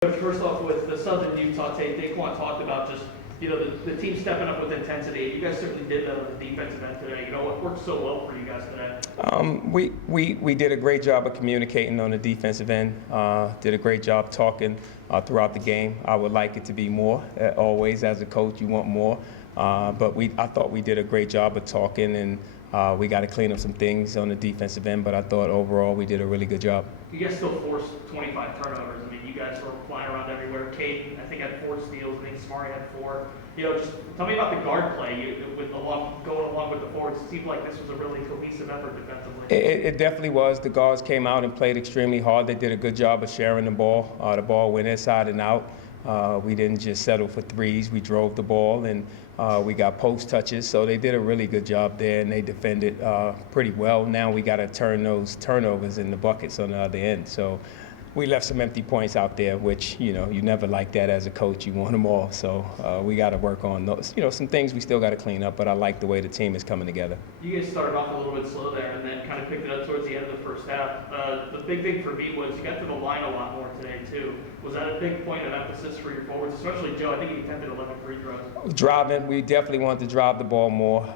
Coach, first off, with the Southern Utah tape, Daquan talked about just, the team stepping up with intensity. You guys certainly did that on the defensive end today. What worked so well for you guys today? We did a great job of communicating on the defensive end. Did a great job talking throughout the game. I would like it to be more. Always, as a coach, you want more. But I thought we did a great job of talking, and we got to clean up some things on the defensive end. But I thought overall we did a really good job. You guys still forced 25 turnovers. I mean, you guys were flying around everywhere. Caden, I think, had 4 steals. I think Smari had 4. Just tell me about the guard play going along with the forwards. It seemed like this was a really cohesive effort defensively. It definitely was. The guards came out and played extremely hard. They did a good job of sharing the ball. The ball went inside and out. We didn't just settle for threes. We drove the ball, and we got post touches. So they did a really good job there, and they defended pretty well. Now we got to turn those turnovers into buckets on the other end. So we left some empty points out there, which, you never like that as a coach. You want them all. So we got to work on those. Some things we still got to clean up, but I like the way the team is coming together. You guys started off a little bit slow there and then kind of picked it up towards the end of the first half. The big thing for me was you got to the line a lot more today, too. Was that a big point of emphasis for your forwards, especially Joe? I think he attempted 11 free throws. Driving, we definitely want to drive the ball more.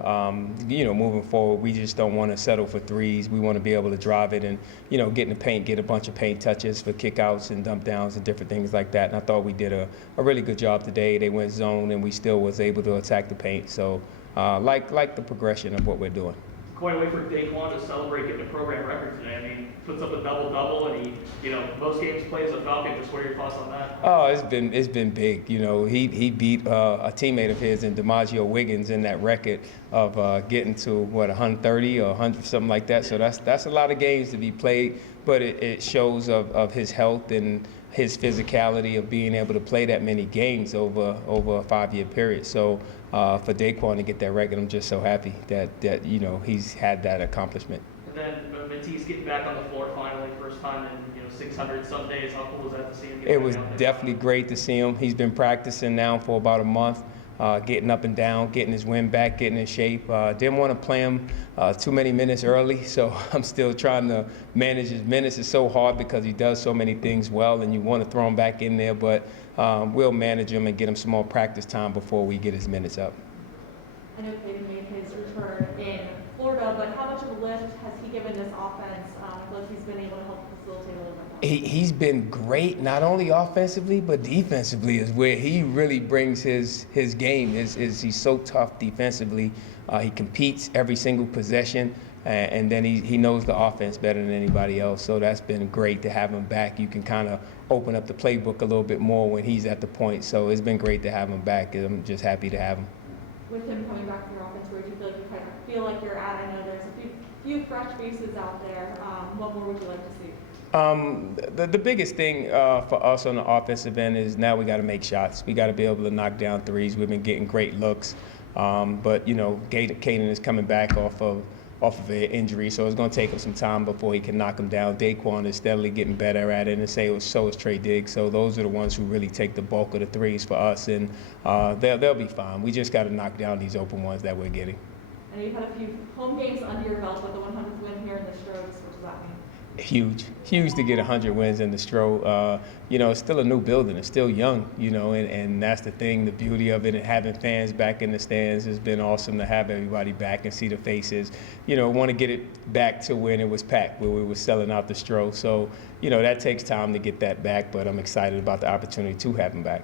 Moving forward, we just don't want to settle for threes. We want to be able to drive it and, get in the paint, get a bunch of paint touches for kickouts and dump downs and different things like that. And I thought we did a really good job today. They went zone, and we still was able to attack the paint. So, like the progression of what we're doing. Quite a way for Daquan to celebrate getting a program record today. I mean, puts up a double-double, and he, most games plays a Falcon. Just what are your thoughts on that? Oh, it's been big. He beat a teammate of his in DiMaggio Wiggins in that record of getting to 130 or 100, something like that. So that's a lot of games to be played, but it shows of his health and his physicality of being able to play that many games over a 5-year period. So for Daquan to get that record, I'm just so happy that he's had that accomplishment. And then Matisse getting back on the floor finally, first time in 600 some days. How cool was that to see him get It back was out there? definitely great to see him. He's been practicing now for about a month. Getting up and down, getting his wind back, getting in shape. Didn't want to play him too many minutes early, so I'm still trying to manage his minutes. It's so hard because he does so many things well, and you want to throw him back in there, but we'll manage him and get him some more practice time before we get his minutes up. I know Caden made his return in Florida, but how much of a lift has he given this offense? I feel like he's been able to help facilitate a little bit more. He's been great, not only offensively, but defensively is where he really brings his game. He's so tough defensively. He competes every single possession, and then he knows the offense better than anybody else. So that's been great to have him back. You can kind of open up the playbook a little bit more when he's at the point. So it's been great to have him back, and I'm just happy to have him. With him coming back to your offense, where do you feel like you're at? I know there's a few fresh faces out there. What more would you like to see? The biggest thing for us on the offensive end is now we got to make shots. We got to be able to knock down threes. We've been getting great looks, but Caden is coming back off of an injury, so it's going to take him some time before he can knock him down. Daquan is steadily getting better at it, and so is Trey Diggs. So those are the ones who really take the bulk of the threes for us, and they'll be fine. We just got to knock down these open ones that we're getting. I know you've had a few home games under your belt with the 100th win here in the Strokes. What does that mean? Huge to get 100 wins in the Stro. It's still a new building. It's still young, and that's the thing, the beauty of it, and having fans back in the stands has been awesome to have everybody back and see the faces. Want to get it back to when it was packed, where we were selling out the Stro. So, that takes time to get that back, but I'm excited about the opportunity to have them back.